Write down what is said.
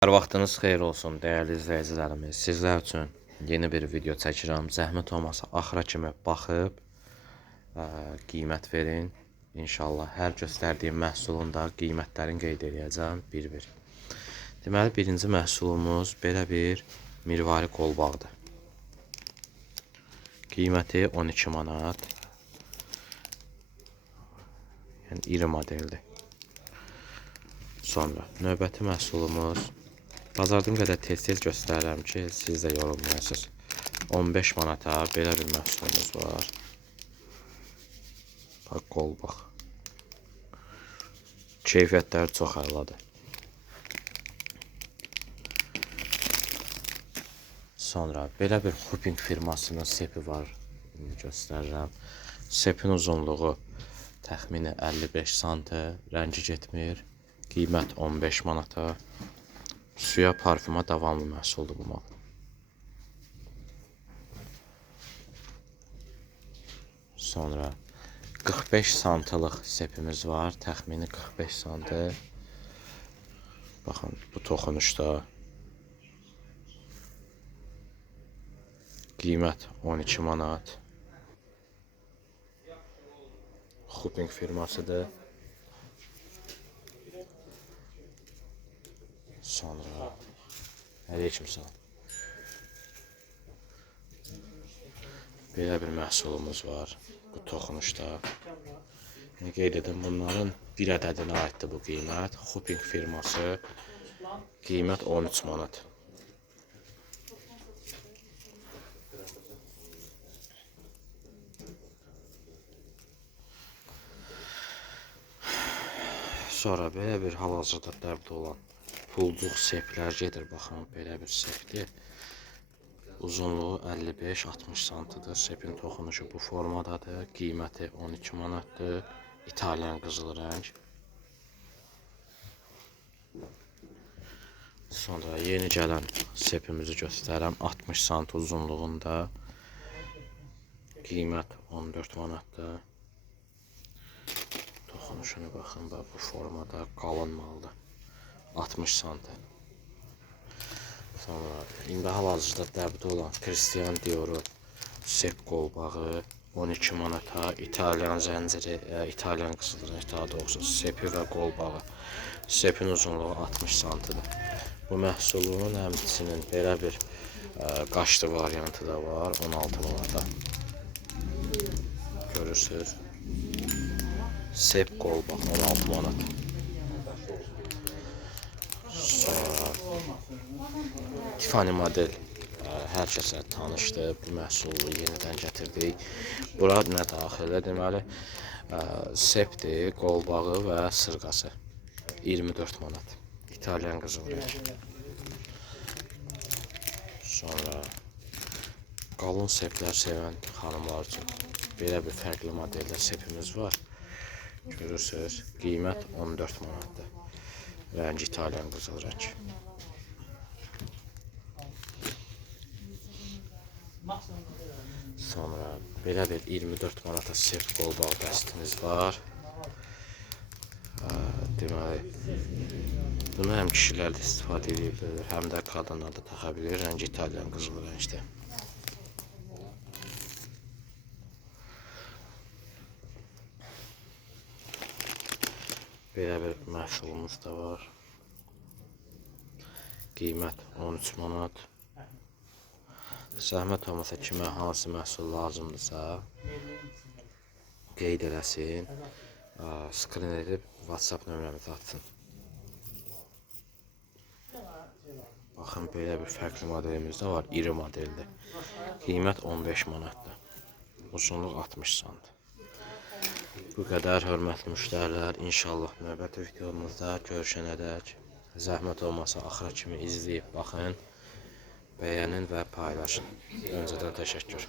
Hər vaxtınız xeyir olsun, dəyərli izləyicilərimiz. Sizlər üçün yeni bir video çəkirəm. Zəhmət olmasa axıra kimi baxıb qiymət verin. İnşallah hər göstərdiyim məhsulun da qiymətlərini qeyd edəcəm bir-bir. Deməli, birinci məhsulumuz belə bir mirvari qolbağdır. Qiyməti 12 manat. Yəni iri modeldir. Sonra növbəti məhsulumuz, bazardığım qədər tez-tez göstərirəm ki, siz də yorulmayasınız. 15 manata belə bir məhsulumuz var. Bax, qolbaq. Keyfiyyətləri çox əladır. Sonra belə bir Huping firmasının sepi var. İndi göstərirəm. Sepin uzunluğu təxmini 55 sm, rəngi getmir. Qiymət 15 manata. Suya, parfuma davamlı məhsuldur bu mal. Sonra 45 santlıq sepimiz var. Təxmini 45 sm. Baxın, bu toxunuşda. Qiymət 12 manat. Huping firmasıdır. Sonra aleykümselam. Belə bir məhsulumuz var bu toxunuşda. Qeyd edim, bunların bir ədədinə aiddir bu qiymət. Huping firması, qiymət 13 manat. Sonra belə bir hal-hazırda dəbdə olan pulcuq seplər gedir. Baxın, belə bir sepdir. Uzunluğu 55-60 santıdır. Sepin toxunuşu bu formadadır. Qiyməti 12 manatdır. İtalyan qızıl rəng. Sonra yeni gələn sepimizi göstərəm. 60 sant uzunluğunda. Qiymət 14 manatdır. Toxunuşuna baxın, bu formada qalın maldır. 60 sant. Sonra indi hal-hazırda dəbdə olan Christian Dior'u sep qolbağı 12 manata, İtalyan zənciri, İtalyan qızıl rəng daha doğrusu sepi və qolbağı. Sepin uzunluğu 60 santıdır. Bu məhsulun həmçinin belə bir qaşlı variantı da var, 16 manata. Görürsünüz. Sep qolbaq 16 manat. Sonra Tiffany model hər kəsə tanışdır. Bu məhsulu yenidən gətirdik. Bura nə daxildir? Deməli, sepdir, qolbağı və sırğası. 24 manat. İtalyan qızıl rəng. Sonra qalın seplər sevən xanımlar üçün belə bir fərqli modeldə sepimiz var. Görürsünüz, qiymət 14 manatdır. Rəngi İtalyan qızıl rəng. Sonra belə bir 24 manata sep qolbaq dəstimiz var. Deməli, bunu həm kişilər də istifadə edə bilir, həm də qadınlar da taxa bilir. Rəngi İtalyan qızıl rəngdir. Belə bir məhsulumuz da var. Qiymət 13 manat. Zəhmət olmasa kimə hansı məhsul lazımdırsa qeyd eləsin. Skrin edib WhatsApp nömrəmizi atsın. Baxın, belə bir fərqli modelimiz də var. İri modeldir. Qiymət 15 manatdır. Uzunluq 60 sant. Bu qədər, hörmətli müştərilər. İnşallah növbəti videomuzda görüşənədək zəhmət olmasa axıra kimi izləyib baxın, bəyənin və paylaşın. Öncədən təşəkkür.